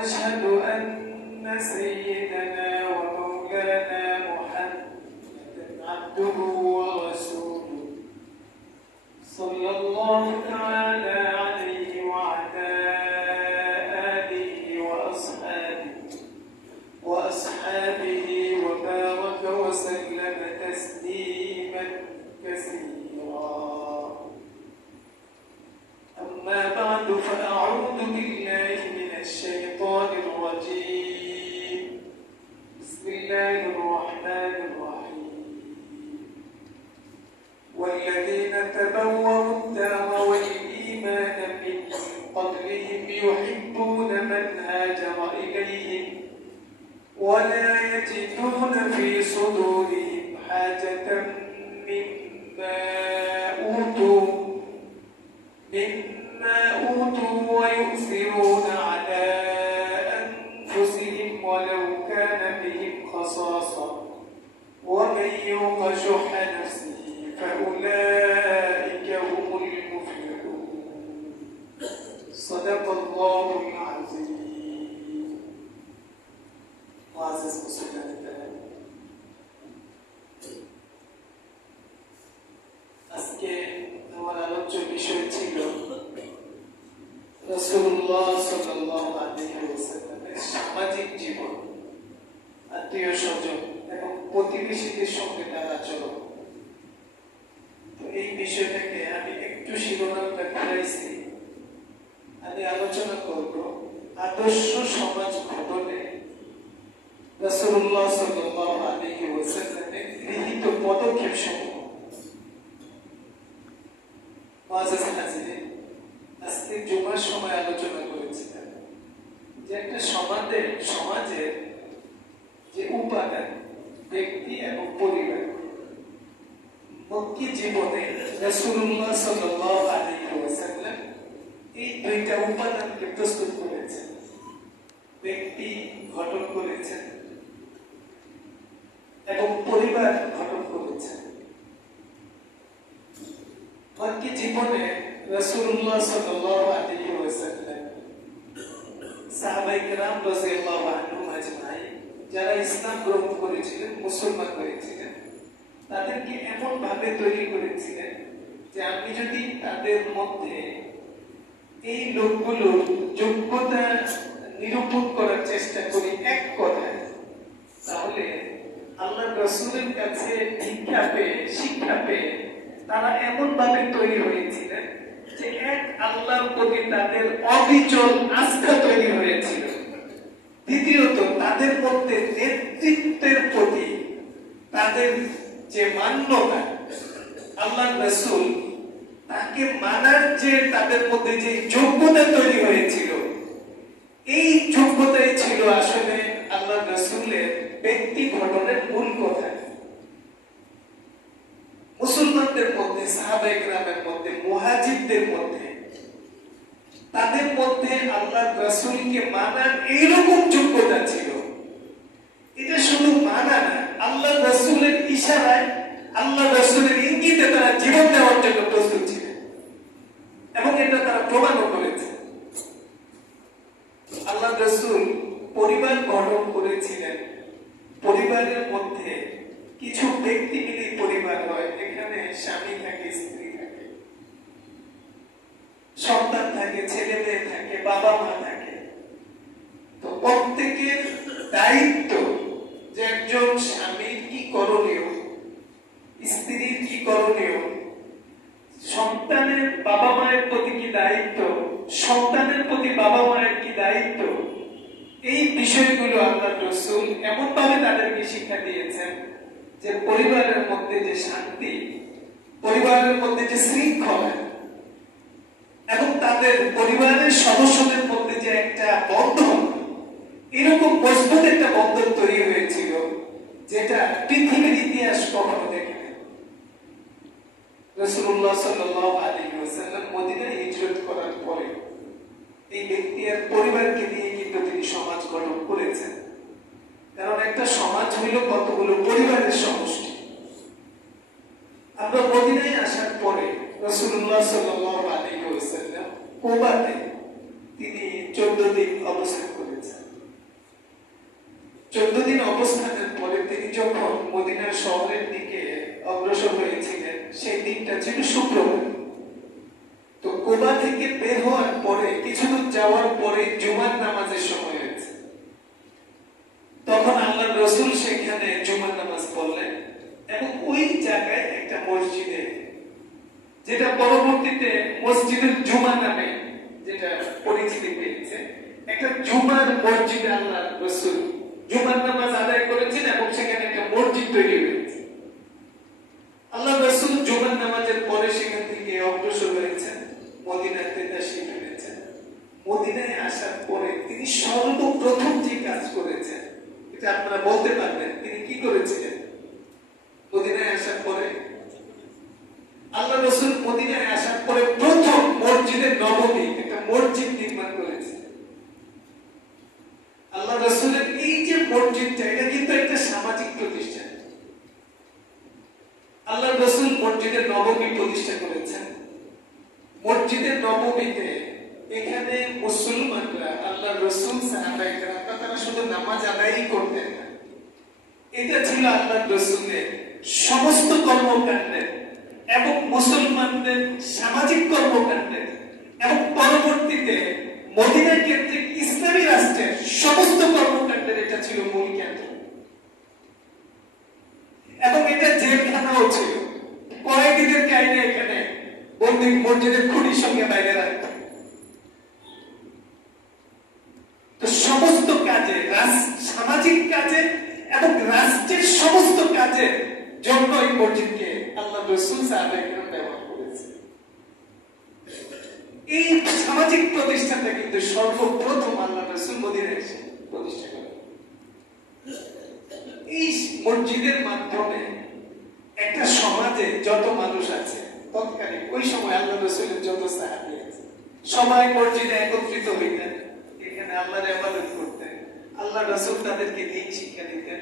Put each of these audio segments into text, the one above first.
وأشهد أن سيدنا ومولانا محمدا عبده ورسوله صلى الله تعالى عليه وعلى آله وأصحابه وبارك وسلم تسليما كثيرا. أما بعد فأعوذ بالله من الشيطان الرجيم. بسم الله الرحمن الرحيم. والذين تبوأوا الدار والإيمان من قبلهم يحبون من هاجر إليهم ولا يجدون في صدورهم حاجة مما أوتوا ويؤثرون على أنفسهم ولو كان بهم خصاصة ومن يوق شح نفسه فأولئك هم المفلحون. صدق الله العظيم. معزز مسلمين আজকে আমার আলোচ্য বিষয় ছিল রাসূলুল্লাহ সাল্লাল্লাহু আলাইহি ওয়াসাল্লামের সামাজিক জীবন, আত্মীয় স্বজন এবং প্রতিবেশীদের সঙ্গে তার আচরণ। তো এই বিষয়টাকে আমি একটু শিরোনামটা ফেলাইছি। আমি আলোচনা করব আদর্শ সমাজ গঠনে রাসূলুল্লাহ সাল্লাল্লাহু আলাইহি ওয়াসাল্লামের গৃহীত পদক্ষেপ সমূহ। আজকে জুমার সময় আলোচনা করেছিলেন যে একটা সমাজের যে উপাদান ব্যক্তি এবং পরিবার, মক্কি জীবনে রাসূলুল্লাহ সাল্লাল্লাহু আলাইহি ওয়াসাল্লাম এই দুইটা উপাদানকে প্রস্তুত করেছেন, ব্যক্তি গঠন করেছেন এবং পরিবার গঠন করেছেন। মক্কি জীবনে রাসূলুল্লাহ সাল্লাল্লাহু আলাইহি ওয়াসাল্লাম সাহাবায়ে কেরাম রাদিয়াল্লাহু আনহুম আজমাইন যারা ইসলাম গ্রহণ করেছিলেন, মুসলমান হয়েছিলেন, তাদেরকে এমন ভাবে তৈরি করেছিলেন যে আমি যদি তাদের মধ্যে এই লোকগুলোর যোগ্যতা নিরূপণ করার চেষ্টা করি এক কথায়, তাহলে আল্লাহর রাসূলের কাছে শিক্ষা পেয়ে তারা এমন ভাবে তৈরি হয়েছিলেন যে এক আল্লাহর প্রতি তাদের অবিচল আস্থা তৈরি হয়েছিল। দ্বিতীয়ত, তাদের মধ্যে নেতৃত্বের প্রতি তাদের যে মান্যতা, আল্লাহর রাসূল তাকে মানার যে তাদের মধ্যে যে যোগ্যতা তৈরি হয়েছিল, এই যোগ্যতাই ছিল আসলে আল্লাহর রাসূলের ব্যক্তি গঠনের মূল কথা। মুসলমানদের মধ্যে, সাহাবায়ে কেরামের মধ্যে, মুহাজিরদের মধ্যে, তাদের মধ্যে আল্লাহর রাসূলকে মানার এইরকম যোগ্যতা ছিল। এটা শুধু মানা না, আল্লাহর রাসূলের ইশারায়, আল্লাহর রাসূলের ইঙ্গিতে তারা জীবন দেওয়ার জন্য প্রস্তুত ছিলেন এবং এটা তারা প্রমাণও করেছে। আল্লাহর রাসূল পরিবার গঠন করেছিলেন। পরিবারের মধ্যে কিছু ব্যক্তি মিলে পরিবার হয়, এখানে স্বামী থাকে, স্ত্রী থাকে, সন্তান থাকে, ছেলে মেয়ে থাকে, বাবা মা থাকে। তো প্রত্যেকের দায়িত্ব যে একজন স্বামীর কি করণীয়, স্ত্রীর কি করণীয়, সন্তানের বাবা মায়ের প্রতি কি দায়িত্ব, সন্তানের প্রতি বাবা মায়ের কি দায়িত্ব, এই বিষয়গুলো আল্লাহর রাসূল এমন ভাবে তাদেরকে শিক্ষা দিয়েছেন যে পরিবারের মধ্যে যে শান্তি, পরিবারের মধ্যে যে শৃঙ্খলা এবং তাদের পরিবারের সদস্যদের মধ্যে যে একটা বন্ধন, এরকম মজবুত একটা বন্ধন তৈরি হয়েছিল যেটা পৃথিবীর ইতিহাস কখনো দেখেনি। রাসূলুল্লাহ সাল্লাল্লাহু আলাইহি ওয়াসাল্লাম মদিনায় হিজরত করার পরে এই ব্যক্তি আর পরিবারকে নিয়ে কিন্তু তিনি সমাজ গঠন করেছেন। কারণ একটা সমাজ হইল কতগুলো পরিবারের সমষ্টি। আমরা মদিনায় আসার পরে রাসূলুল্লাহ সাল্লাল্লাহু আলাইহি ওয়াসাল্লাম কুবাতে তিনি 14 দিন অবস্থান করেছেন। 14 দিন অবস্থানের পরে তিনি যখন মদিনার শহরের দিকে অগ্রসর হয়েছিলেন, সেই দিনটা ছিল শুক্রবার। তো কুবা থেকে বের হওয়ার পরে কিছুদূর যাওয়ার পরে জুমার নামাজের সময় হয়েছে। তখন আল্লাহর রাসূল সেখানে জুমার নামাজ পড়লেন এবং ওই জায়গায় একটা মসজিদে, যেটা পরবর্তীতে মসজিদুল জুমা নামে যেটা পরিচিতি পেয়েছে, একটা জুমার মসজিদে আল্লাহর রাসূল জুমার নামাজ আদায় করেছেন এবং সেখানে একটা মসজিদ তৈরি হয়েছে। আল্লাহ রাসূল জুমার নামাজের পরে সেখান থেকে অগ্রসর হয়েছেন, মদিনাতে তাশরীফ এনেছেন। মদিনায় আসার পরে তিনি সর্বপ্রথম যে কাজ করেছেন, এটা আপনারা বলতে পারবেন তিনি কি করেছিলেন? মদিনায় আসার পরে আল্লাহ রাসূল মদিনায় আসার পরে প্রথম মসজিদে নববী, একটা মসজিদ নির্মাণ করেছেন। আল্লাহ রাসূলের এই যে মসজিদটা, এটা কিন্তু একটা সামাজিক প্রতিষ্ঠান। আল্লাহ রাসূল মসজিদে নববী প্রতিষ্ঠা করেছেন। মসজিদে নববীতে এখানে মুসলমানরা আল্লাহ রাসূল সাহাবায়ে কেরামরা তারা শুধু নামাজ আদায়ই করতেন না, এটা ছিল আল্লাহ রাসূলের সমস্ত কর্মকাণ্ডের এবং মুসলমানদের সামাজিক কর্মকাণ্ডের এবং পরবর্তীতে মদিনা কেন্দ্রিক ইসলামী রাষ্ট্রের সমস্ত কর্মকাণ্ডের এটা ছিল মূল কেন্দ্র। এবং এটা জেলখানাও ছিল। কয়েদিদের কাহিনী এখানে বন্দী মসজিদের খুঁটির সঙ্গে বাইরে রাখত। তো সমস্ত কাজে, সামাজিক কাজে এবং রাষ্ট্রের সমস্ত কাজের জন্য এই মসজিদকে আল্লাহ রাসূল সাহাবায়ে কেরাম ব্যবহার করেছে। এই সামাজিক প্রতিষ্ঠানটা কিন্তু সর্বপ্রথম আল্লাহ রাসূল মদিনায় এসে প্রতিষ্ঠা করেন। এই মসজিদের মাধ্যমে একটা সমাজে যত মানুষ আছে, তৎকালীন ওই সময় আল্লাহ রাসূলের যত সাহাবী আছে, সবাই মসজিদে একত্রিত হইতেন, এখানে আল্লাহর ইবাদত করতেন। আল্লাহ রাসূল তাদেরকে দ্বীন শিক্ষা দিতেন,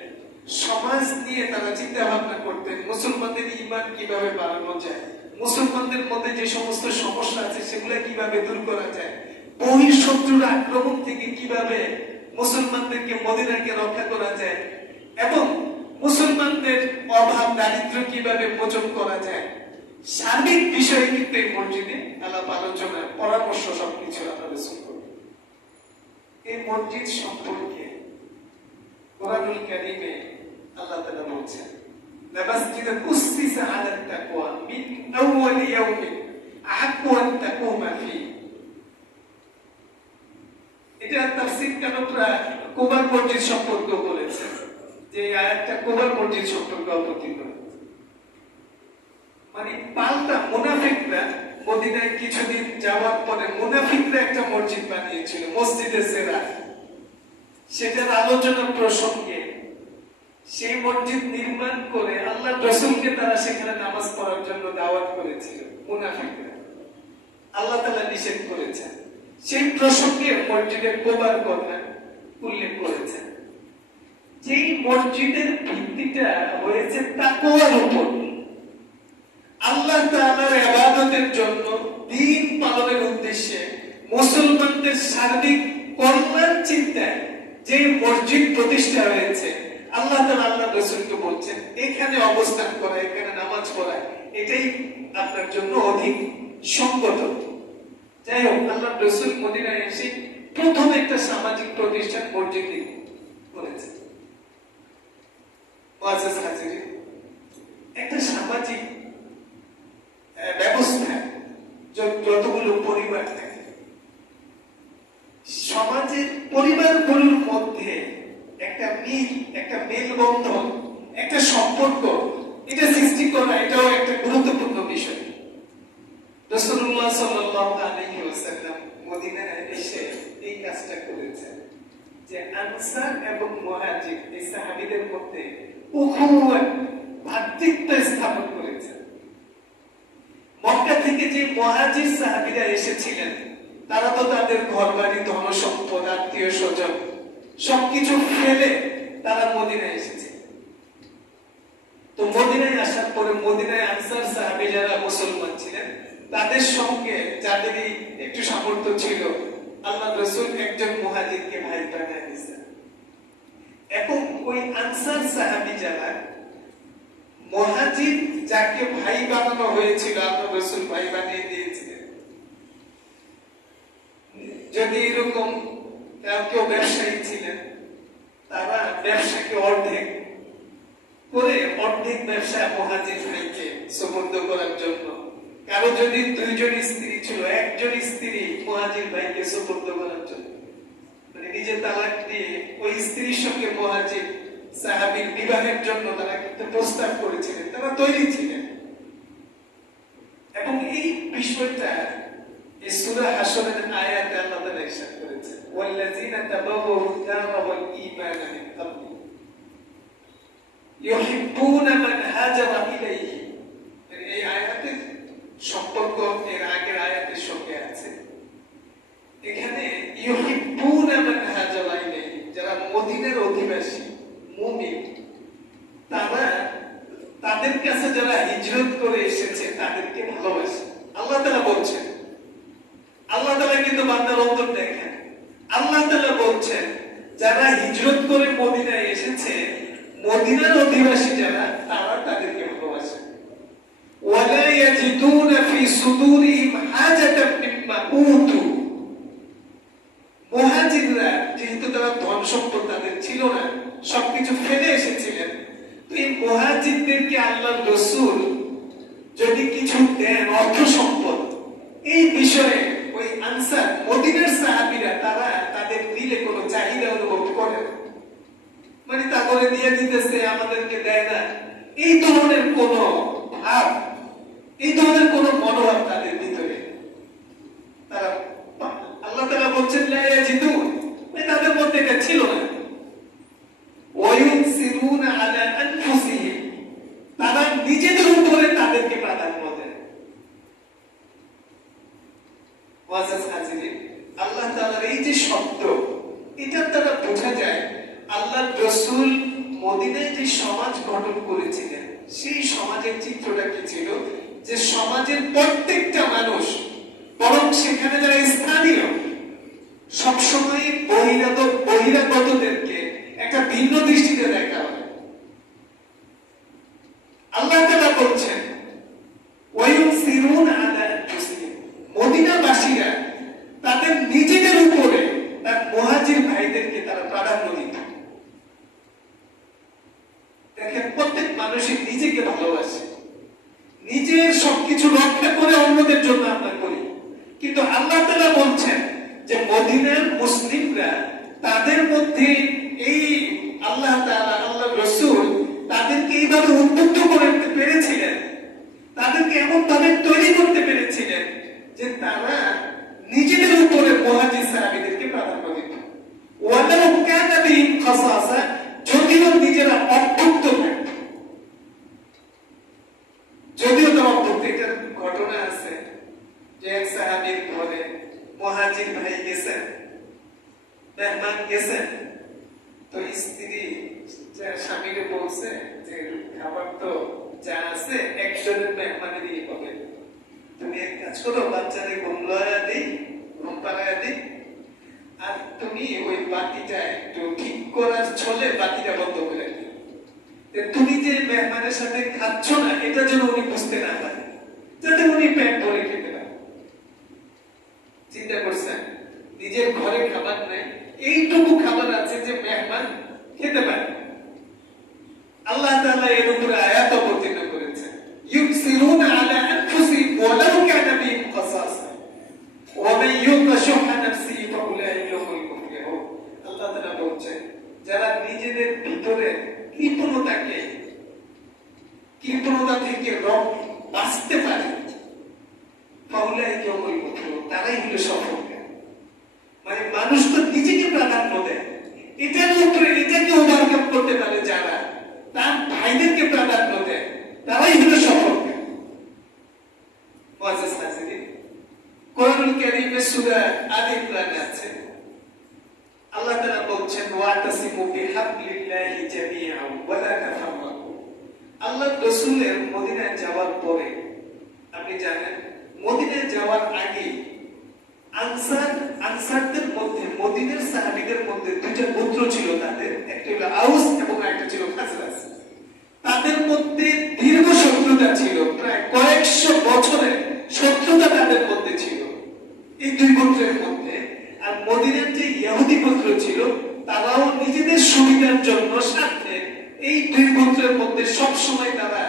সমাজ নিয়ে তারা চিন্তা ভাবনা করতেন, মুসলমানদের ঈমান কিভাবে বাড়ানো যায়, মুসলমানদের মধ্যে যে সমস্ত সমস্যা আছে সেগুলো কিভাবে দূর করা যায়, বহিঃশত্রুর আক্রমণ থেকে কিভাবে মুসলমানদেরকে মদিনাকে রক্ষা করা যায় এবং মুসলমানদের অভাব দারিদ্র কিভাবে মোচন করা যায়, সার্বিক বিষয়ে কিন্তু এই মসজিদে আলাপ আলোচনা পরামর্শ সবকিছু আল্লাহ রাসূল করতেন। এই মসজিদ সম্পর্কে কোরআনুল কারীমে আল্লাহ তাআলা বলছেন, লামাসজিদু উসসিসা আলা তাকওয়া মিন আউওয়ালি ইয়াউমিন আহাক্কু আন তাকুমা ফীহি। এটা তাফসীর কারকরা কুবার মসজিদ সম্পর্কে বলেছে, যে আয়াতটা কুবার মসজিদ সম্পর্কে অবতীর্ণ। মানে পাল্টা মুনাফিকরা মদিনায় কিছুদিন যাওয়ার পরে মুনাফিকরা একটা মসজিদ বানিয়েছিল, মসজিদে সেরা। সেটার আলোচনার প্রসঙ্গে সেই মসজিদ নির্মাণ করে আল্লাহ রাসূলকে তারা সেখানে নামাজ পড়ার জন্য দাওয়াত করেছিল মুনাফিকরা। আল্লাহ তাআলা নিষেধ করেছেন। সেই প্রসঙ্গে মসজিদের কুবার কথা উল্লেখ করেছেন। যেই মসজিদের ভিত্তিটা হয়েছে তাকওয়ার উপর, আল্লাহ তাআলার ইবাদতের জন্য, দ্বীন পালনের উদ্দেশ্যে, মুসলমানদের সার্বিক কল্যাণ চিন্তায় যে মসজিদ প্রতিষ্ঠা হয়েছে, আল্লাহ তাআলা আল্লাহর রাসূলকে বলছেন এখানে অবস্থান করা, এখানে নামাজ পড়া, এটাই আপনার জন্য অধিক সঙ্গত। যাই হোক, আল্লাহর রাসূল মদিনায় এসে প্রথম একটা সামাজিক প্রতিষ্ঠান মসজিদ করেছে। মুআজ্জাজ হাজিরিন, একটা সামাজিক ব্যবস্থা যতগুলো পরিবার থাকে, সমাজের পরিবারগুলোর মধ্যে একটা মিল, একটা মেলবন্ধন, একটা সম্পর্ক এটা সৃষ্টি করা, এটাও একটা গুরুত্বপূর্ণ বিষয়। রাসূলুল্লাহ সাল্লাল্লাহু আলাইহি ওয়াসাল্লাম মদিনায় এসে এই কাজটা করেছেন, যে আনসার এবং মুহাজির এই সাহাবীদের মধ্যে উখুওয়াত, ভ্রাতৃত্ব স্থাপন করেছেন। মক্কা থেকে যে মুহাজির সাহাবীরা এসেছিলেন, তারা তো তাদের ঘরবাড়ি, ধন সম্পদ, আত্মীয় স্বজন সবকিছু ফেলে তারা মদিনায় এসেছে। তো মদিনায় আসার পরে মদিনায় আনসার সাহাবী যারা মুসলমান ছিলেন, তাদের সঙ্গে যাদেরই একটু সামর্থ্য ছিল, আল্লাহ রাসূল একজন মুহাজিরকে ভাই বানিয়ে দিয়েছেন। এবং ওই আনসার সাহাবী যারা মুহাজির যাকে ভাই বানানো হয়েছিল আল্লাহ রাসূল ভাই বানিয়ে দিয়েছিলেন, যদি এরকম কেউ ব্যবসায়ী ছিলেন তারা ব্যবসাকে অর্ধেক করে অর্ধেক ব্যবসা মুহাজির ভাইকে সুপর্দ করার জন্য, কারো যদি দুইজন স্ত্রী ছিল একজন স্ত্রী মুহাজির ভাইকে সুপর্দ করার জন্য, মানে নিজে তালাক দিয়ে ওই স্ত্রীর সঙ্গে মুহাজির সাহাবীর বিবাহের জন্য তারা কিন্তু প্রস্তাব করেছিলেন, তারা তৈরি ছিলেন। এবং এই বিষয়টা এই সূরা হাশরের আয়াতে আল্লাহ তাআলা ইরশাদ করেছেন, ওয়াল্লাযীনা তাবাওয়াউ দারা ওয়াল ঈমানা মিন ক্বাবলি ইউহিব্বুনা মান হাজারা ইলাইহি। এই আয়াতের সম্পর্ক এর আগের আয়াতের সঙ্গে আছে। এখানে ইউহিব্বুনা মান হাজারা ইলাইহি, যারা মদিনার অধিবাসী মুমিন, তারা তাদের কাছে যারা হিজরত করে এসেছে তাদেরকে ভালোবাসে। আল্লাহ তাআলা বলছেন, আল্লাহ তাআলা কিন্তু বান্দার অন্তর দেখেন। আল্লাহ তাআলা বলছেন যারা হিজরত করে মদিনায় এসেছে, মদিনার অধিবাসী যারা, তারা তাদেরকে ভালোবাসে। ওয়ালা ইয়াজিদুনা ফি সুদুরিহিম হাজাতাম মিম্মা উতু। মুহাজিররা যেহেতু তারা ধন সম্পদ তাদের ছিল না, সবকিছু ফেলে এসেছিলেন, তো এই মুহাজিরদেরকে আল্লাহর রাসূল যদি কিছু দেন অর্থ সম্পদ, এই বিষয়ে ওই আনসার মদিনার সাহাবীরা তারা তাদের দিলে কোনো চাহিদা অনুভব করে না, মানে তা করে দিয়ে দিতেছে আমাদেরকে দেয় না, এই ধরনের কোন ভাব, এই ধরনের কোন মনোভাব তাদের ভিতরে তারা, আল্লাহ তাআলা বলছেন লা ইয়াজিদুন, তাদের মধ্যে এটা ছিল না। ওয়ায়ুসিরুনা আলা আনফুসিহিম, তারা নিজেদের উপরে তাদেরকে প্রাধান্য দেয়। ওয়াজাজ হাজিরিন, আল্লাহ তাআলার এই যে শব্দ, এটা দ্বারা বোঝা যায় আল্লাহর রাসূল মদিনায় যে সমাজ গঠন করেছিলেন, সেই সমাজের চিত্রটা কি ছিল, যে সমাজের প্রত্যেকটা মানুষ, বরং সেখানে যারা স্থানীয়, সবসময় বহিরাগতদেরকে একটা ভিন্ন দৃষ্টিতে দেখা হয়। আল্লাহ তাআলা বলছেন ওয়ায়ুসিরুনা আলা আনফুসিহিম, মদিনাবাসীরা তাদের নিজেদের উপরে তার মুহাজির ভাইদেরকে তারা প্রাধান্য দিত। দেখেন, প্রত্যেক মানুষই নিজেকে ভালোবাসে, নিজের সবকিছু রক্ষা করে অন্যদের জন্য আমরা করি, কিন্তু আল্লাহ তাআলা বলছেন যে মদিনার মুসলিমরা তাদের মধ্যে এই আল্লাহ তাআলা আল্লাহর রাসূল তাদেরকে এইভাবে উদ্বুদ্ধ করতে পেরেছিলেন, তাদেরকে এমন ভাবে তৈরি করতে পেরেছিলেন যে তারা নিজেদের উপরে মুহাজির সাহাবীদেরকে প্রাধান্য দিত। ওয়ালাউ কানা বিহিম খাসাসা, যদিও নিজেরা অভুক্ত থাকত, যদিও তারা অভুক্ত। এটার ঘটনা আছে যে এক সাহাবীর ঘরে মুহাজির ভাই গেছেন, মেহমান গেছেন, তো স্ত্রী স্বামীকে বলছে যে খাবার তো যা আছে একজনের মেহমানেরই হবে, তুমি এক কাজ করো, বাচ্চাদের ঘুম পাড়ায় দিই, আর তুমি ওই বাতিটা একটু ঠিক করার ছলে বাতিটা বন্ধ করে দিও, তুমি যে মেহমানের সাথে খাচ্ছ না এটা যেন উনি বুঝতে না পারে, যাতে উনি পেট ভরে খেতে পারে। চিন্তা করছেন, নিজের ঘরে খাবার নাই, এইটুকু খাবার আছে যে মেহমান খেতে পারে। আল্লাহ তাআলা এর উপরে আয়াত অবতীর্ণ করেছেন, ইউসিরুনা আলা আনফুসিহিম ওয়ালাউ কানা বিহিম খাসাসা ওয়া মান ইউকা শুহা নাফসিহি ফাউলাইকা হুমুল মুফলিহুন। আল্লাহ তাআলা বলছেন, যারা নিজেদের ভিতরে কৃপণতা থেকে বাঁচতে পারে, ফাউলাইকা হুমুল মুফলিহুন, তারাই হলো সফল। মানে মানুষ তো নিজেকে প্রাধান্য দেয়, এটার উপরে এটাকে ওভারকাম করতে পারে যারা, তার ভাইদেরকে প্রাধান্য দেয়, তারাই হলো সফল। মুআজ্জাজ হাজিরিন, কোরআনুল কারীমের সূরা আলে ইমরান আছে, আল্লাহ তাআলা বলছেন ওয়াতাসিমু বিহাবলিল্লাহি জামিআন ওয়া লা তাফাররাকু। আল্লাহর রাসূলের মদিনায় যাওয়ার পরে, আপনি জানেন মদিনায় যাওয়ার আগে আনসারদের মধ্যে মদিনার সাহাবীদের মধ্যে দুইটা গোত্র ছিল তাদের, একটা হলো আউস এবং একটা ছিল খাজরাজ। তাদের মধ্যে দীর্ঘ শত্রুতা ছিল, প্রায় কয়েকশো বছরের শত্রুতা তাদের মধ্যে ছিল এই দুই গোত্রের মধ্যে। আর মদিনার যে ইহুদি গোত্র ছিল তারাও নিজেদের সুবিধার জন্য স্বার্থে এই দুই গোত্রের মধ্যে সবসময় তারা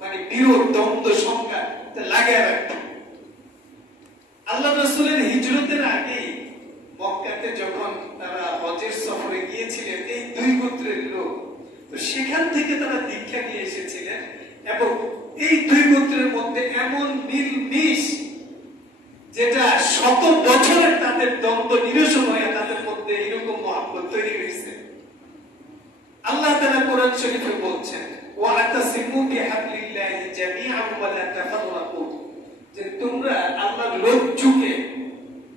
মানে বিরোধ দ্বন্দ্ব সংঘাত লাগায় রাখত। আল্লাহ রাসূলের হিজরতের আগে মক্কাতে যখন তারা হজের সফরে গিয়েছিলেন এই দুই গোত্রের লোক, তো সেখান থেকে তারা দীক্ষা নিয়ে এসেছিলেন এবং এই দুই গোত্রের মধ্যে এমন মিল যেটা শত বছরের তাদের দ্বন্দ্ব নিরসন হয়ে তাদের মধ্যে এরকম মহব্বত তৈরি হয়েছে। আল্লাহ তাআলা কোরআন শরীফে বলছেন ওয়াতাসিমু বিহাবলিল্লাহি জামিআন ওয়া লা তাফাররাকু, যে তোমরা আল্লাহর রজ্জুকে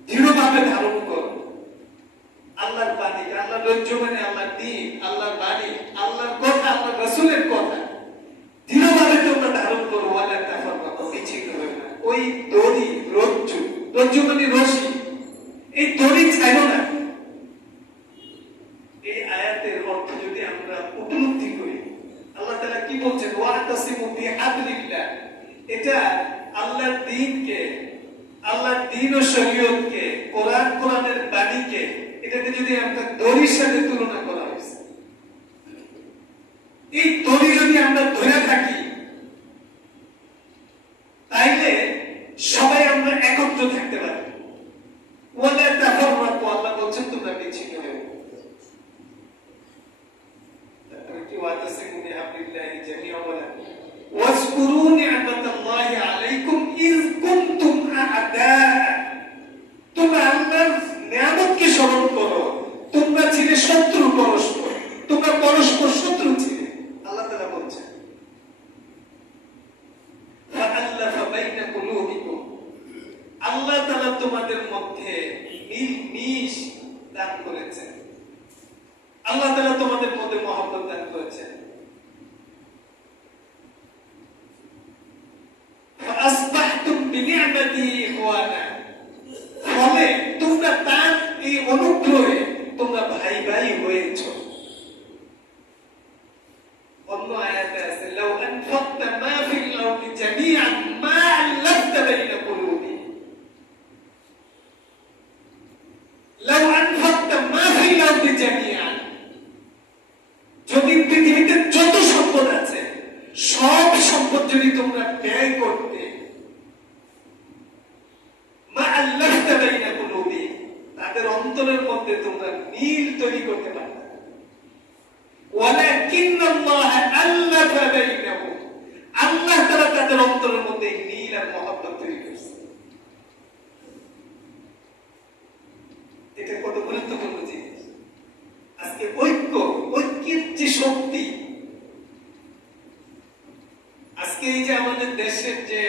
দৃঢ়ভাবে ধারণ করো। আল্লাহর বাণী, আল্লাহর রজ্জু মানে আল্লাহর দ্বীন, আল্লাহর বাণী, আল্লাহর কথা, আল্লাহর রাসূলের কথা দৃঢ়ভাবে তোমরা ধারণ করো। ওয়া লা তাফাররাকু, বিচ্ছিন্ন হবে না। ওই দড়ি রজ্জু মানে রশি, এই দড়ি ছাড়ো না। এই আয়াতের অর্থ যদি আমরা উপলব্ধি করি, আল্লাহ তাআলা কি বলছেন ওয়াতাসিমু বিহাবলিল্লাহ, এটা আল্লাহর দ্বীনকে, আল্লাহর দ্বীন ও শরীয়তকে, কোরআনের বাণীকে এটাকে যদি আমরা দড়ির সাথে তুলনা করা হয়েছে, এই দড়ি যদি আমরা ধরে থাকি তাইলে সবাই আমরা একত্র থাকতে পারি। ওয়ালা তাফাররাকু, আল্লাহ বলছেন তোমরা বিচ্ছিন্ন হও। তারপরে কি ওয়াতাসিমু বিহাবলিল্লাহি জামিআন ওয়াজকুরু নি'মাতাল্লাহি আলাইকুম ইয কুনতুম আ'দা, তোমরা আল্লাহর নিয়ামতকে স্মরণ করো, তোমরা ছিলে শত্রু পরস্পর, তোমরা পরস্পর শত্রু ছিলে। আল্লাহ তাআলা বলছেন ফাআল্লাফা বাইনা কুলুবিকুম, আল্লাহ তাআলা তোমাদের মধ্যে মিল দান করেছেন, আল্লাহ তাআলা তোমাদের মধ্যে মহব্বত দান করেছেন। ফাআসবাহতুম বিনি'মাতিহি ইখওয়ানা, ফলে তোমরা তার এই অনুগ্রহে তোমরা ভাই ভাই হয়েছো। অন্য আয়াতে আছে লাউ আনফাকতা মা ফিল আরদি জামিআন মা আল্লাফতা বাইনা কুলুবি, লাউ আনফাকতা মা ফিল আরদি জামিআন, যদি পৃথিবীতে যত সম্পদ আছে সব সম্পদ যদি তোমরা ব্যয় করতে, মা আল্লাফতা বাইনা কুলুবি, তাদের অন্তরের মধ্যে তোমরা মিল তৈরি করতে পারবে। ওয়ালাকিন্নাল্লাহ আল্লাফা বাইনাহুম, আল্লাহ তাআলা তাদের অন্তরের মধ্যে মিল আর মহব্বত তৈরি করেছে। এটা কত গুরুত্বপূর্ণ জিনিস। আজকে ঐক্যের যে শক্তি, আজকে এই যে আমাদের দেশের যে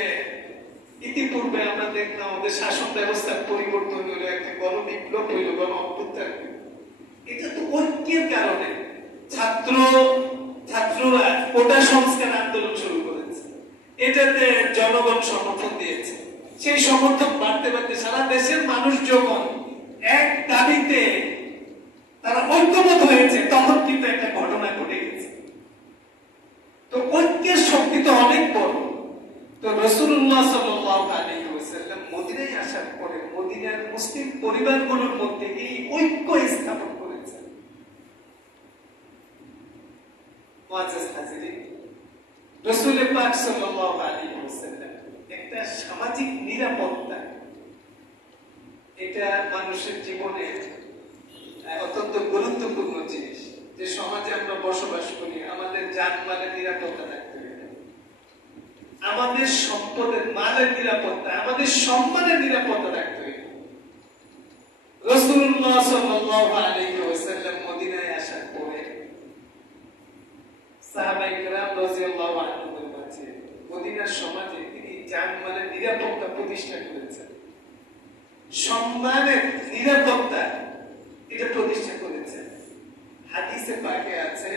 ইতিপূর্বে আমরা দেখলাম আমাদের শাসন ব্যবস্থার পরিবর্তন হলো, একটা গণবিপ্লব হইল, গণ অভ্যুত্থান, এটা তো ঐক্যের কারণে। ছাত্ররা কোটা সংস্কার আন্দোলন শুরু করেছে, এটাতে জনগণ সমর্থন দিয়েছে। সেই সমর্থন বাড়তে বাড়তে সারা দেশের মানুষ যখন এক দাবিতে তারা ঐক্যবদ্ধ হয়েছে, তখন কিন্তু একটা ঘটনা ঘটে গেছে। তো ঐক্যের শক্তি তো অনেক বড়। তো রাসূলুল্লাহ সাল্লাল্লাহু আলাইহি ওয়াসাল্লাম মদিনায় আসার পরে মদিনার মুসলিম পরিবারগুলোর মধ্যে এই ঐক্য স্থাপন করেছেন। মুআজ্জাজ হাজিরিন, রাসূল পাক সাল্লাল্লাহু আলাইহি ওয়াসাল্লাম একটা সামাজিক নিরাপত্তা, এটা মানুষের জীবনে অত্যন্ত গুরুত্বপূর্ণ জিনিস। যে সমাজে আমরা বসবাস করি, আমাদের জানমালের নিরাপত্তা থাকতে হবে, আমাদের সম্পদের মালের নিরাপত্তা, আমাদের সম্মানের নিরাপত্তা থাকতে হবে। রাসূলুল্লাহ সাল্লাল্লাহু আলাইহি ওয়াসাল্লাম মদিনায় আসার পরে সাহাবায়ে কেরাম রাদিয়াল্লাহু আনহুদের মাঝে মদিনার সমাজে তিনি জানমালের নিরাপত্তা প্রতিষ্ঠা করেছেন, সম্মানের নিরাপত্তা এটা প্রতিষ্ঠা করেছেন। হাদিসে পাকে আছে,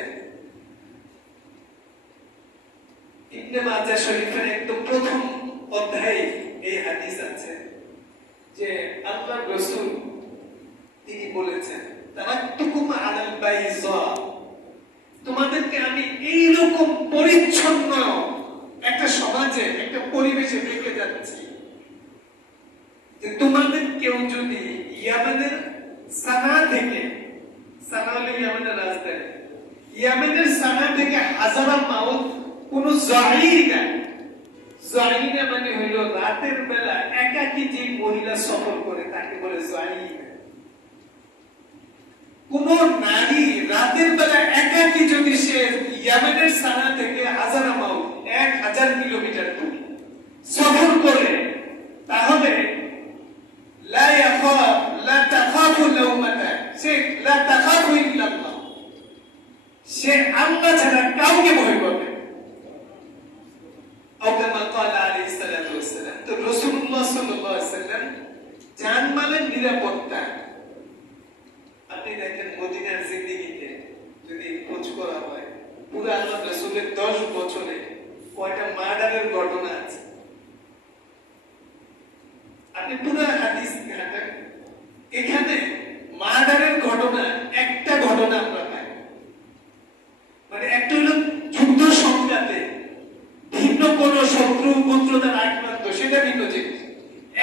ইবনে মাজাহ শরীফের একদম প্রথম অধ্যায়ে এই হাদিস আছে যে আল্লাহর রাসূল তিনি বলেছেন তারাক্তুকুম আলাল বাইযা, তোমাদেরকে আমি এইরকম পরিচ্ছন্ন একটা সমাজে একটা পরিবেশে রেখে যাচ্ছি যে তোমাদের কেউ যদি ইয়ামেনের সানা থেকে, সানা হলো ইয়ামেনের রাজধানী, ইয়ামেনের সানা থেকে হাজারা মাউল কোন জাহিরা, জাহিরা মানে হইল রাতের বেলা একাকী যে মহিলা সফর করে তাকে বলে জাহিরা। কোন নারী রাতের বেলা একাকী যদি সে ইয়ামেনের সানা থেকে হাজারা মাউল 1000 কিলোমিটার দূরে সফর করে, তাহলে লা ইয়াখাফ লা তাখাফু লাওমাতা, সে লা তাখাফু ইল্লাল্লাহ, সে আল্লাহ ছাড়া কাউকে ভয় করবে। আওকামা ক্বালা আলাইহিস সালাতু ওয়াস সালাম। তো রাসূলুল্লাহ সাল্লাল্লাহু আলাইহি ওয়াসাল্লাম জানমালের নিরাপত্তা, আপনি দেখেন মদিনার জিন্দেগিতে যদি খোঁজ করা হয় পুরো আল্লাহ রাসূলের 10 বছরে কয়টা মার্ডারের ঘটনা আছে, আপনি পুরো হাদিস ঘাটেন, এখানে মার্ডারের ঘটনা একটা ঘটনা আমরা পাই। মানে একটা হলো যুদ্ধ সংঘাতে ভিন্ন কোন শত্রু পুত্রতার আক্রান্ত, সেটা ভিন্ন জিনিস।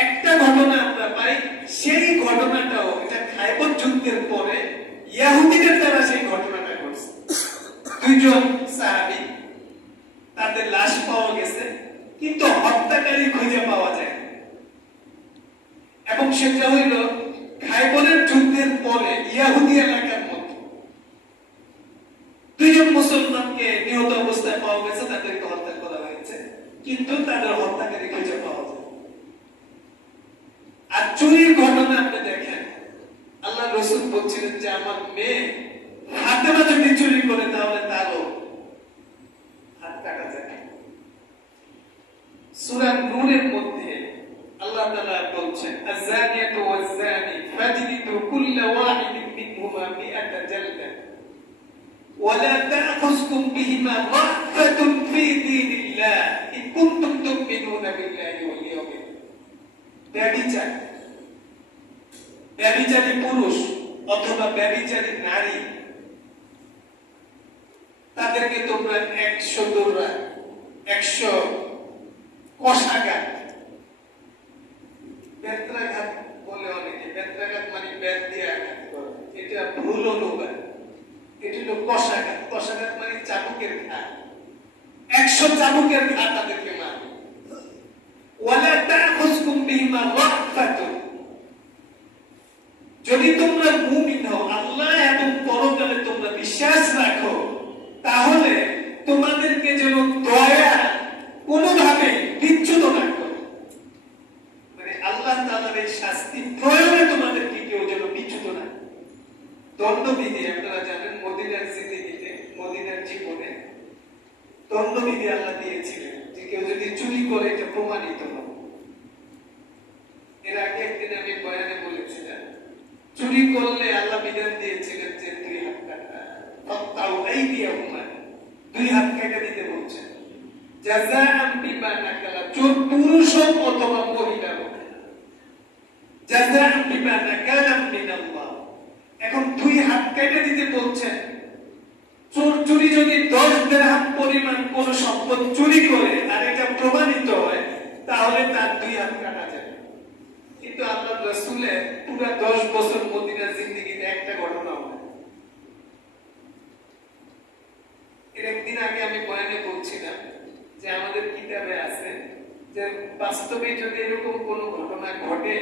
একটা ঘটনা আমরা পাই, সেই ঘটনাটাও এটা খায়বর যুদ্ধের পরে ইহুদিদের দ্বারা সেই ঘটনাটা ঘটছে। 2 জন সাহাবী তাদের লাশ পাওয়া গেছে, কিন্তু হত্যাকারী খুঁজে পাওয়া যায়, এবং সেটা হইল খায়বরের যুদ্ধের পরে ইহুদি এলাকার মধ্যে 2 জন মুসলমানকে নিহত অবস্থায় পাওয়া গেছে, তাদেরকে হত্যা করা হয়েছে, কিন্তু তাদের হত্যাকারী খুঁজে পাওয়া যায়। আর চুরির ঘটনা আপনি দেখেন, আল্লাহ রাসূল বলছিলেন যে আমার মেয়ে ফাতেমা যদি চুরি করে তাহলে তারও হাত কাটা যাবে। সূরা নূরের মধ্যে আল্লাহ তাআলা বলছেন আয-যানিয়াতু ওয়াজ-যানি ফাজলিদু কুল্লা ওয়াহিদিন মিনহুমা মিআতা জালদা ওয়া লা তা'খুযকুম বিহিমা রা'ফাতুন ফী দীনিল্লাহ ইন কুনতুম তু'মিনুনা বিল্লাহি ওয়াল ইয়াউমিল আখির। ব্যভিচারী পুরুষ অথবা ব্যভিচারী নারী, তাদেরকে তোমরা 100 দৌড়া, 100 কষাঘাত, বেত্রাঘাত বলে অনেকে, বেত্রাঘাত মানে বেত দিয়ে আঘাত করে, এটা ভুল অনুবাদ, এটা হলো কষাঘাত। কষাঘাত মানে চাবুকের ঘা, 100 চাবুকের ঘা তাদেরকে মারবে। ওয়ালা তা'খুযকুম বিহিমা রা'ফাতুন, যদি তোমরা মুমিন হও, আল্লাহ এবং পরকালে তোমরা বিশ্বাস রাখো, তাহলে তোমাদেরকে যেন দয়া কোনোভাবে বিচ্যুত না করে, মানে আল্লাহ তাআলার এই শাস্তি প্রয়োগে তোমাদেরকে কেউ যেন বিচ্যুত না। দণ্ডবিধি আপনারা জানেন, মদিনার জিন্দেগিতে, মদিনার জীবনে দণ্ডবিধি আল্লাহ দিয়েছিলেন যে কেউ যদি চুরি করে এটা প্রমাণিত হবে। এর আগে একদিন আমি বয়ানে বলেছিলাম, চুরি করলে আল্লাহ বিধান দিয়েছিলেন যে 2 হাত কাটা, ফাক্তাউ আইদিয়াহুমা, 2 হাত কেটে দিতে বলছেন, জাযাআন বিমা নাকালা, চোর পুরুষ হোক অথবা মহিলা হোক, জাযাআন বিমা নাকালা মিনাল্লাহ। এখন 2 হাত কেটে দিতে বলছেন, চোর চুরি যদি 10 দিরহাম পরিমাণ কোন সম্পদ চুরি করে আর এটা প্রমাণিত হয়, তাহলে তার 2 হাত কাটা যাবে। কিন্তু আল্লাহ রাসূলের পুরো 10 বছর মদিনার জিন্দেগিতে একটা ঘটনা হয়। এর একদিন আগে আমি বয়ানে বলছিলাম যে আমাদের কিতাবে আছে যে বাস্তবে যদি এরকম কোন ঘটনা ঘটে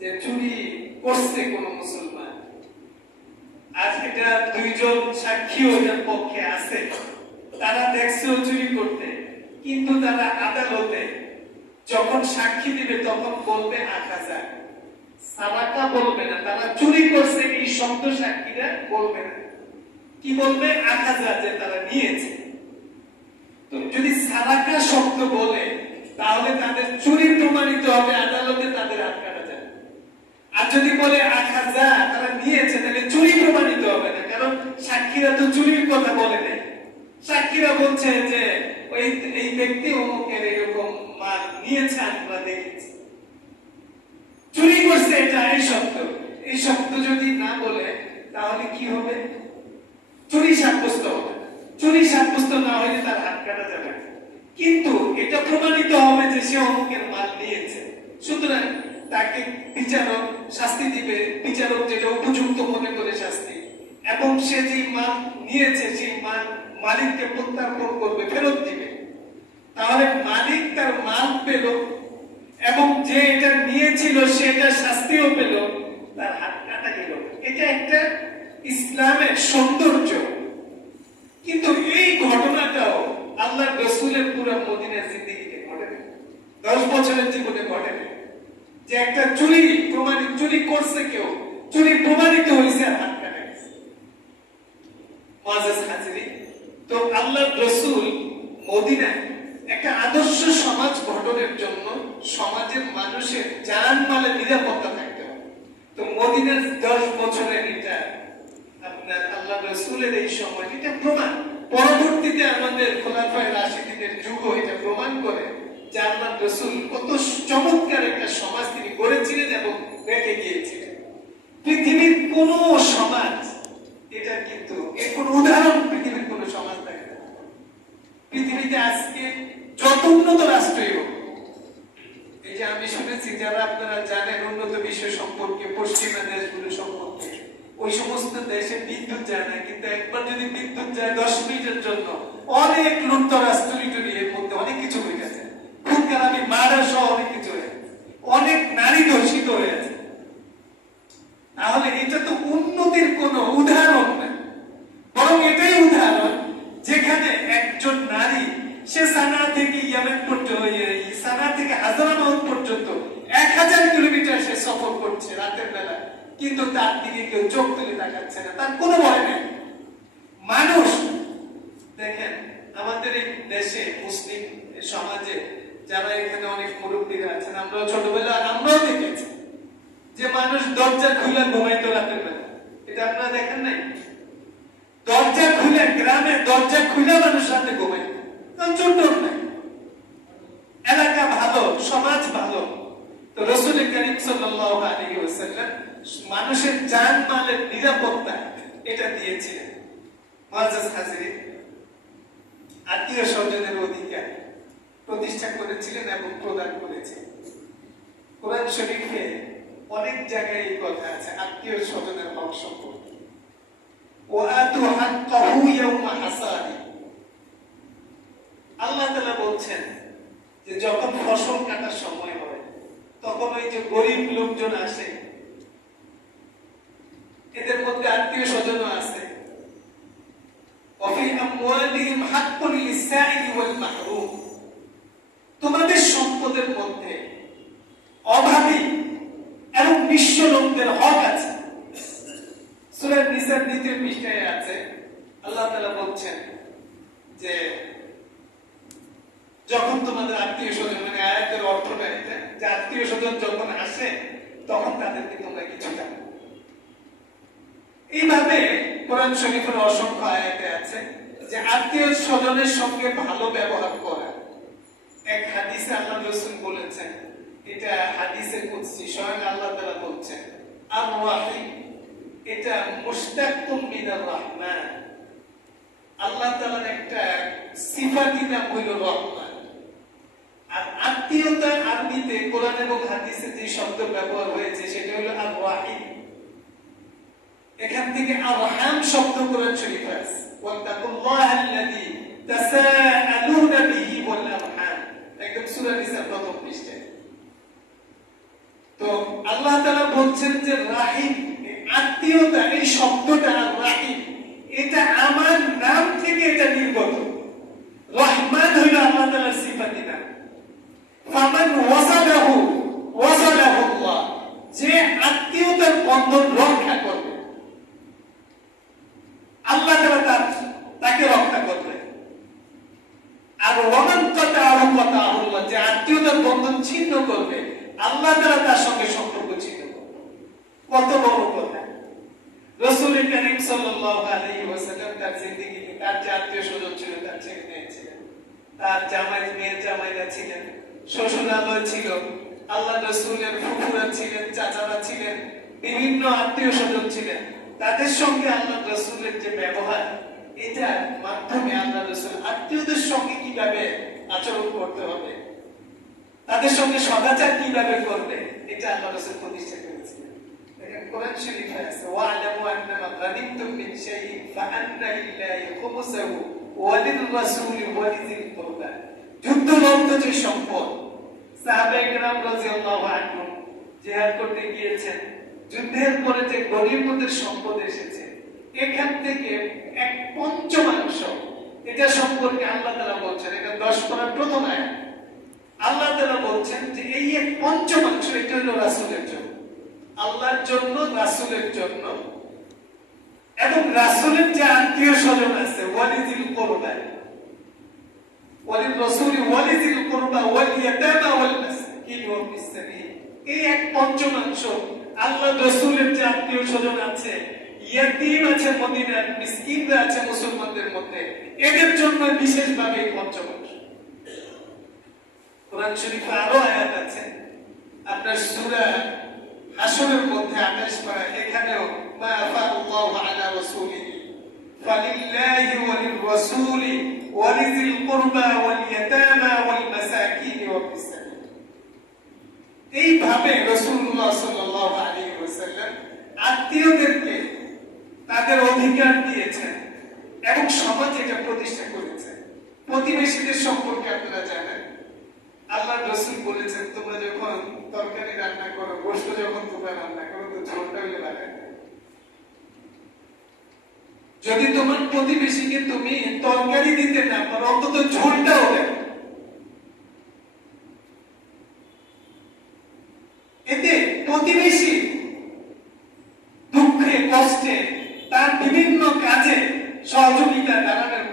যে চুরি করছে কোন মুসলমান, আজ এটা 2 জন সাক্ষী ওদের পক্ষে আছে, তারা দেখছে চুরি করতে, কিন্তু তারা আদালতে যখন সাক্ষী দিবে তখন বলবে 8000, সারাকা বলবে না, তারা চুরি করছে এই শব্দ সাক্ষীরা বলবে না, কি বলবে 8000 যে তারা নিয়েছে। তো যদি সারাকা শব্দ বলে তাহলে তাদের চুরি প্রমাণিত হবে, আদালতে তাদের হাত কাটা যাবে। আর যদি বলে 8000 তারা নিয়েছে, তাহলে চুরি প্রমাণিত হবে না, কারণ সাক্ষীরা তো চুরির কথা বলে নাই। সাক্ষীরা বলছে যে এই ব্যক্তি অমুকের এরকম মাল নিয়েছে, আমরা দেখেছি। চুরি একই শব্দ। এই শব্দ যদি না বলে তাহলে কি হবে? চুরি সাব্যস্ত হবে। চুরি সাব্যস্ত না হলে তার হাত কাটা যাবে, কিন্তু এটা প্রমাণিত হবে যে সে অমুকের মাল নিয়েছে। সুতরাং তাকে বিচারক শাস্তি দিবে, বিচারক যেটা উপযুক্ত মনে করে শাস্তি, এবং সে যে মাল নিয়েছে সেই মাল মালিককে প্রত্যার্পণ করবে, ফেরত দিবে। তাহলে মালিক তার মাল পেল এবং যে এটা নিয়েছিল সেটা শাস্তিও পেল, তার হাত কাটা গেল। এটা একটা ইসলামের সৌন্দর্য। কিন্তু এই ঘটনাটাও আল্লাহর রাসূলের পুরো মদিনার জিন্দেগিতে ঘটেনি, 10 বছরের জীবনে ঘটেনি যে একটা চুরি করছে কেউ, চুরি প্রমাণিত হয়েছে আর হাত কাটা গেছে। মুআজ্জাজ হাজিরিন, তো আল্লাহর রাসূল মদিনায় একটা আদর্শ সমাজ গঠনের জন্য সমাজের মানুষের জানমালের নিরাপত্তা থাকতে হবে। তো মদিনার 10 বছরের এটা আপনার আল্লাহ রাসূলের এই সময় এটা প্রমাণ। পরবর্তীতে আমাদের খোলাফায়ে রাশিদিনের যুগও এটা প্রমাণ করে যে আল্লাহ রাসূল কত চমৎকার একটা সমাজ তিনি গড়েছিলেন এবং রেখে গিয়েছিলেন। পৃথিবীর কোন সমাজ এটা কিন্তু এর কোন উদাহরণ পৃথিবীর কোন সমাজ দেখে না। পৃথিবীতে আজকে যত উন্নত রাষ্ট্রই হোক, এই যে আমি শুনেছি যারা আপনারা জানেন উন্নত বিশ্ব সম্পর্কে, পশ্চিমা দেশগুলো সম্পর্কে, ওই সমস্ত দেশে বিদ্যুৎ যায় না, কিন্তু একবার যদি বিদ্যুৎ যায় 10 মিনিটের জন্য অনেক লুণ্ঠরাজ চুরি এর মধ্যে অনেক কিছু হয়ে গেছে, খুন খারাপি মারা সহ অনেক কিছু হয়ে গেছে, অনেক নারী ধর্ষিত হয়েছে। তাহলে এটা তো উন্নতির কোন উদাহরণ না, বরং এটাই উদাহরণ যেখানে একজন নারী সে সানা থেকে ইয়েমেন পর্যন্ত, সানা থেকে হাজারাবাদ পর্যন্ত 1000 কিলোমিটার সে সফর করছে রাতের বেলা, কিন্তু তার দিকে কেউ চোখ তুলে তাকাচ্ছে না, তার কোনো ভয় নেই। মানুষ দেখেন আমাদের এই দেশে মুসলিম সমাজে যারা এখানে অনেক মুরব্বীরা আছেন, আমরা ছোটবেলায় আমরাও দেখেছি যে মানুষ দরজা খুলে ঘুমাইতো রাতের বেলা। এটা আপনারা দেখেন নাই? দরজা খুলে, গ্রামে দরজা খুলে মানুষ রাতে ঘুমাইতো, ছোট নাই, এলাকা ভালো, সমাজ ভালো। তো রাসূল করিম সাল্লাল্লাহু আলাইহি ওয়াসাল্লাম মানুষের জানমালের নিরাপত্তা এটা দিয়েছিলেন। মুআজ্জাজ হাজিরিন, আত্মীয় স্বজনের অধিকার প্রতিষ্ঠা করেছিলেন এবং প্রদান করেছেন। কোরআন শরীফে অনেক জায়গায় এই কথা আছে আত্মীয় স্বজনের হক সম্পর্কে। ওয়াতু হাক্কাহু ইয়াওমা হাসাদি, আল্লাহ তাআলা বলছেন যে যখন ফসল কাটার সময় হয় তখন ওই যে গরিব লোকজন আসে, এদের মধ্যে আত্মীয় স্বজন আছে। ওয়াফি আমওয়ালিহিম হাক্কুন লিসাইলি ওয়াল মাহরুম, তোমাদের সম্পদের মধ্যে অভাবী এবং নিঃস্ব লোকদের হক আছে। সূরা নিসার 2 পৃষ্ঠায় আছে, আল্লাহ তাআলা বলছেন যে যখন তোমাদের আত্মীয় স্বজন, মানে আয়াতের অর্থটা এটা যে আত্মীয় স্বজন যখন আসে তখন তাদেরকে তোমরা কিছু দাও। এইভাবে কোরআন শরীফের অসংখ্য আয়াতে আছে যে আত্মীয় স্বজনের সঙ্গে ভালো ব্যবহার করা। এক হাদিসে আল্লাহ রাসূল বলেছেন, এটা হাদিসে কুদসি, স্বয়ং আল্লাহ তাআলা বলছেন আর রাহিম, এটা মুশতাকুম মিনার রহমান, আল্লাহ তাআলার একটা সিফাতি নাম হলো রহমান। আর আত্মীয়তা আরবিতে কোরআন এবং হাদিসে যে শব্দ ব্যবহার হয়েছে সেটা হলো আর রাহিম। এখান থেকে আরহাম শব্দ কোরআন শরীফে আছে, ওয়াতাকুল্লাহাল্লাযী তাসাআলুনা বিহি ওয়াল আরহাম, একদম সূরা নিসা 1 পৃষ্ঠায়। তো আল্লাহ তাআলা বলছেন যে রাহিম, আত্মীয়তা, এই শব্দটা রাহিম এটা আমার নাম থেকে এটা নির্গত। রহমান হইল আল্লাহ তাআলার সিফাতি নাম। ফামান ওয়াসালাহু ওয়াসালাহুল্লাহ, যে আত্মীয়তার বন্ধন রক্ষা করবে আল্লাহ তাআলা তাকে রক্ষা করবে। আর ওয়ামান কাতাহু কাতাহুল্লাহ, যে আত্মীয়তার বন্ধন ছিন্ন করবে আল্লাহ তাআলা তার সঙ্গে সম্পর্ক ছিন্ন করবে। কত বড় কথা! রাসূল করিম সাল্লাল্লাহু আলাইহি ওয়াসাল্লাম তার জিন্দেগিতে তার যে আত্মীয় স্বজন ছিল, তার ছেলে মেয়ে ছিলেন, তার জামাই মেয়ে জামাইরা ছিলেন, শ্বশুরালয় ছিল, আল্লাহ রাসূলের ফুফুরা ছিলেন, চাচারা ছিলেন, বিভিন্ন আত্মীয় স্বজন ছিলেন, তাদের সঙ্গে আল্লাহ রাসূলের যে ব্যবহার, এটার মাধ্যমে আল্লাহ রাসূল আত্মীয়দের সঙ্গে কিভাবে আচরণ করতে হবে, তাদের সঙ্গে সদাচার কিভাবে করবে, এটা আল্লাহ রাসূল প্রতিষ্ঠা করেছিলেন। দেখেন কোরআন শরীফে আছে ওয়া'লামু আন্নামা গানিমতুম মিন শাইইন ফাআন্না লিল্লাহি খুমুসাহু ওয়া লির-রাসূলি ওয়া লিযিল কুরবা। যুদ্ধরত যে সম্পদ, সাহাবায়ে কেরাম রাদিয়াল্লাহু আনহুম জিহাদ করতে গিয়েছেন, যুদ্ধের পরে যে গনিমতের সম্পদ এসেছে, এখান থেকে 1/5 এটা সম্পর্কে আল্লাহ তাআলা বলছেন, এটা 10 পারার প্রথম আয়াত। আল্লাহ তাআলা বলছেন যে এই 1/5 এটা হলো রাসূলের জন্য, আল্লাহর জন্য, রাসূলের জন্য, এবং রাসূলের যে আত্মীয় স্বজন আছে ওয়ালিদিল কুরবা ওয়ালির রাসূলি ওয়ালিদিল কুরবা ওয়াল ইয়াতামা ওয়াল মাসাকিন ওয়া ফিস সাবিল। এই 1/5 আল্লাহ রাসূলের যে আত্মীয় স্বজন আছে, ইয়াতীম আছে মদিনার, মিসকিনরা আছে মুসলমানদের মধ্যে, এদের জন্য বিশেষভাবে এই 1/5। কোরআন শরীফে আরো আয়াত আছে, আপনার সূরা হাশরের মধ্যে 28 পারা, এখানেও মা আফাআল্লাহু আলা রাসূলিহি ফালিল্লাহি ওয়ালির রাসূলি ওয়ালিযিল কুরবা ওয়াল ইয়াতামা ওয়াল মাসাকিন ওয়া ফিস সাবিল। এইভাবে রাসূলুল্লাহ সাল্লাল্লাহু আলাইহি ওয়াসাল্লাম আত্মীয়দেরকে তাদের অধিকার দিয়েছেন এবং সমাজ এটা প্রতিষ্ঠা করেছেন। প্রতিবেশীদের সম্পর্কে আপনারা জানেন, আল্লাহ রাসূল বলেছেন তোমরা যখন তরকারি রান্না করো, গোশত যখন তোমরা রান্না করো, তো ঝোলটা হইলে লাগাই। যদি তোমার প্রতিবেশীকে তুমি তরকারি দিতে না পারো, অন্তত ঝোলটাও দেয়। এতে প্রতিবেশী দুঃখে কষ্টে তার বিভিন্ন কাজে সহযোগিতা দাঁড়ানোর